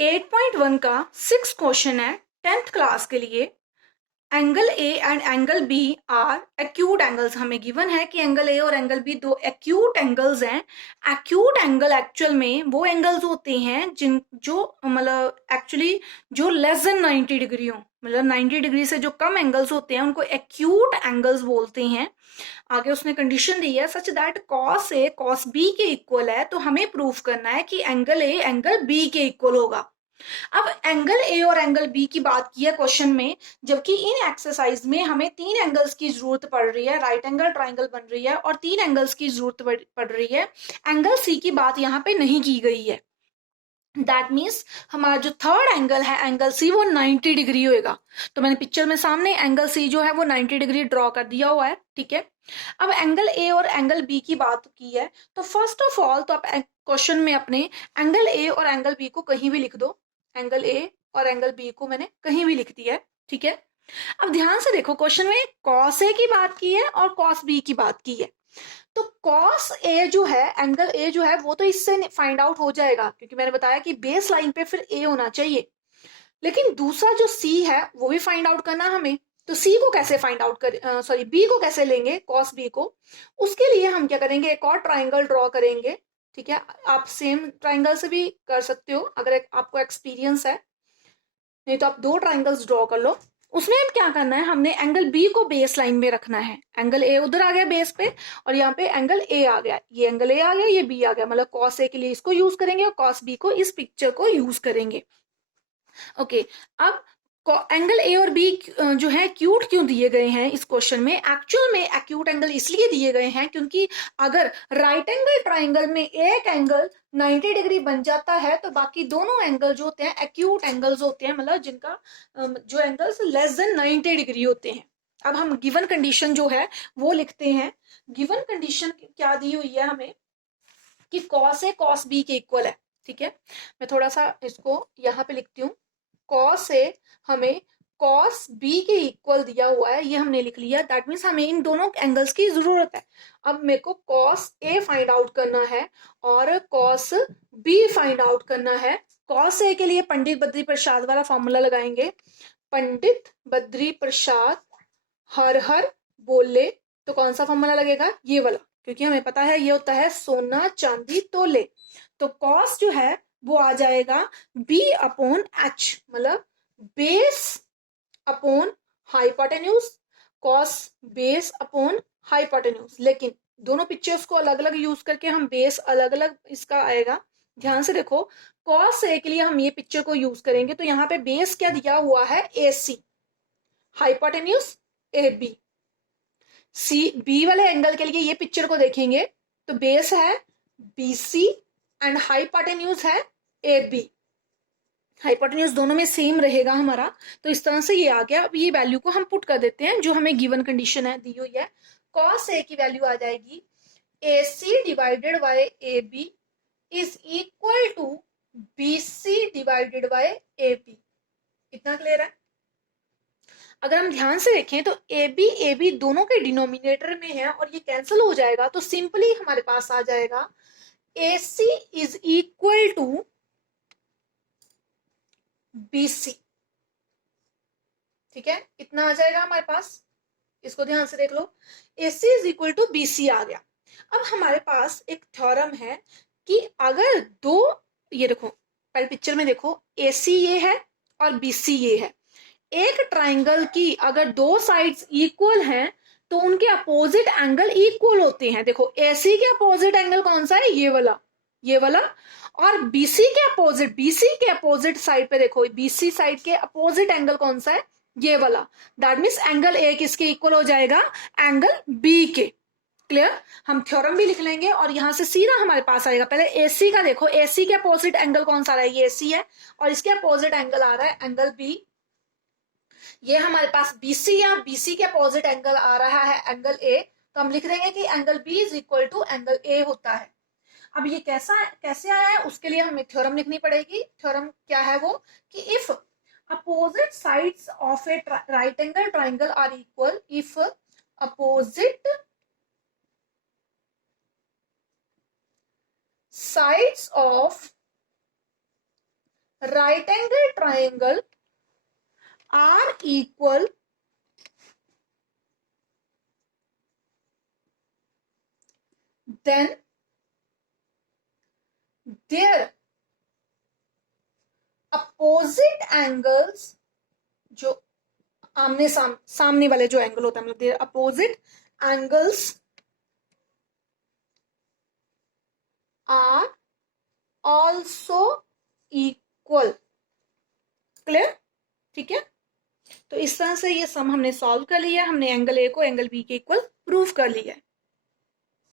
8.1 का 6 क्वेश्चन है 10th class के लिए। Angle A and angle B are acute angles. हमें गिवन है कि एंगल ए और एंगल बी दो एक्यूट एंगल्स हैं। एक्यूट एंगल एक्चुअल में वो एंगल्स होते हैं जिन जो मतलब एक्चुअली जो लेस देन 90 डिग्री हो, मतलब 90 डिग्री से जो कम एंगल्स होते हैं उनको एक्यूट एंगल्स बोलते हैं। आगे उसने कंडीशन दी है such that cos A cos B के इक्वल है, तो हमें प्रूफ करना है कि एंगल ए एंगल बी के इक्वल होगा। अब एंगल ए और एंगल बी की बात की है क्वेश्चन में, जबकि इन एक्सरसाइज में हमें तीन एंगल्स की जरूरत पड़ रही है, राइट एंगल ट्राइंगल बन रही है और तीन एंगल्स की जरूरत पड़ रही है। एंगल सी की बात यहाँ पे नहीं की गई है। दैट मीन्स हमारा जो थर्ड एंगल है एंगल सी वो 90 डिग्री होएगा। तो मैंने पिक्चर में सामने एंगल सी जो है वो 90 डिग्री ड्रॉ कर दिया हुआ है, ठीक है। अब एंगल ए और एंगल बी की बात की है, तो फर्स्ट ऑफ ऑल तो आप क्वेश्चन में अपने एंगल ए और एंगल बी को कहीं भी लिख दो। एंगल ए और एंगल बी को मैंने कहीं भी लिख दिया है, ठीक है। अब ध्यान से देखो, क्वेश्चन में कॉस ए की बात की है और कॉस बी की बात की है। तो कॉस ए जो है, एंगल ए जो है वो तो इससे फाइंड आउट हो जाएगा, क्योंकि मैंने बताया कि बेस लाइन पे फिर ए होना चाहिए। लेकिन दूसरा जो सी है वो भी फाइंड आउट करना हमें। तो सी को कैसे फाइंड आउट कर, सॉरी बी को कैसे लेंगे, कॉस बी को। उसके लिए हम क्या करेंगे, एक और ट्राइंगल ड्रॉ करेंगे, ठीक है। आप सेम ट्राइंगल से भी कर सकते हो अगर आपको एक्सपीरियंस है, नहीं तो आप दो ट्राइंगल्स ड्रॉ कर लो। उसमें हम क्या करना है, हमने एंगल बी को बेस लाइन में रखना है। एंगल ए उधर आ गया बेस पे और यहाँ पे एंगल ए आ गया, ये एंगल ए आ गया, ये बी आ गया, मतलब कॉस ए के लिए इसको यूज करेंगे और कॉस बी को इस पिक्चर को यूज करेंगे। ओके, अब एंगल ए और बी जो है क्यूट क्यों दिए गए हैं इस क्वेश्चन में। एक्चुअल में एक्यूट एंगल इसलिए दिए गए हैं क्योंकि अगर राइट एंगल ट्राइंगल में एक एंगल 90 डिग्री बन जाता है तो बाकी दोनों एंगल जो होते हैं एक्यूट एंगल्स होते हैं, मतलब जिनका जो एंगल्स लेस देन 90 डिग्री होते हैं। अब हम गिवन कंडीशन जो है वो लिखते हैं। गिवन कंडीशन क्या दी हुई है हमें कि कॉस ए कॉस बी के इक्वल है, ठीक है। मैं थोड़ा सा इसको यहाँ पे लिखती हूँ। कॉस ए हमें कॉस बी के इक्वल दिया हुआ है, ये हमने लिख लिया। दैट मीन्स हमें इन दोनों एंगल्स की जरूरत है। अब मेरे को कॉस ए फाइंड आउट करना है और कॉस बी फाइंड आउट करना है। कॉस ए के लिए पंडित बद्री प्रसाद वाला फॉर्मूला लगाएंगे। पंडित बद्री प्रसाद हर हर बोले, तो कौन सा फॉर्मूला लगेगा, ये वाला, क्योंकि हमें पता है ये होता है सोना चांदी तोले। तो कॉस जो है वो आ जाएगा बी अपॉन एच, मतलब base upon hypotenuse, cos base upon hypotenuse. लेकिन दोनों पिक्चर्स को अलग अलग यूज करके हम बेस अलग अलग इसका आएगा। ध्यान से देखो, कॉस ए के लिए हम ये पिक्चर को यूज करेंगे तो यहाँ पे बेस क्या दिया हुआ है, A C, hypotenuse A B. C B वाले एंगल के लिए ये पिक्चर को देखेंगे तो बेस है बी सी एंड हाइपोटेन्यूज है ए बी। हाइपोटेन्यूज दोनों में सेम रहेगा हमारा, तो इस तरह से ये आ गया। अब ये वैल्यू को हम पुट कर देते हैं जो हमें गिवन कंडीशन है दी हुई है। कॉस ए की वैल्यू आ जाएगी A C divided by A B is equal to B C divided by A B. इतना क्लियर है। अगर हम ध्यान से देखें तो ए बी दोनों के डिनोमिनेटर में है और ये कैंसिल हो जाएगा, तो सिंपली हमारे पास आ जाएगा A C is equal to B C, ठीक है। इतना आ जाएगा हमारे पास, इसको ध्यान से देख लो, A C is equal to B C आ गया। अब हमारे पास एक थ्योरम है कि अगर दो, ये देखो पहले पिक्चर में देखो, ए सी ये है और बी सी ये है। एक ट्राइंगल की अगर दो साइड्स इक्वल हैं तो उनके अपोजिट एंगल इक्वल होते हैं। देखो एसी के अपोजिट एंगल कौन सा है, ये वाला। और बीसी के अपोजिट साइड पे देखो, बीसी साइड के अपोजिट एंगल कौन सा है, ये वाला। दैट मीन्स एंगल ए किसके इक्वल हो जाएगा, एंगल बी के। क्लियर। हम थ्योरम भी लिख लेंगे और यहां से सीधा हमारे पास आएगा। पहले एसी का देखो, एसी के अपोजिट एंगल कौन सा आ रहा है, ये एसी है और इसके अपोजिट एंगल आ रहा है एंगल बी। ये हमारे पास बीसी या बीसी के अपोजिट एंगल आ रहा है एंगल ए, तो हम लिख देंगे कि angle B is equal to angle A होता है। अब ये कैसे आया है उसके लिए हमें थ्योरम लिखनी पड़ेगी। थ्योरम क्या है वो, कि if opposite sides of a right angle triangle are equal, if opposite sides of right angle triangle are equal then their opposite angles, जो आमने सामने वाले जो एंगल होता है मतलब their opposite angles are also equal। Clear? ठीक है, तो इस तरह से ये सम हमने सॉल्व कर लिया, हमने एंगल ए को एंगल बी के इक्वल प्रूव कर लिया है।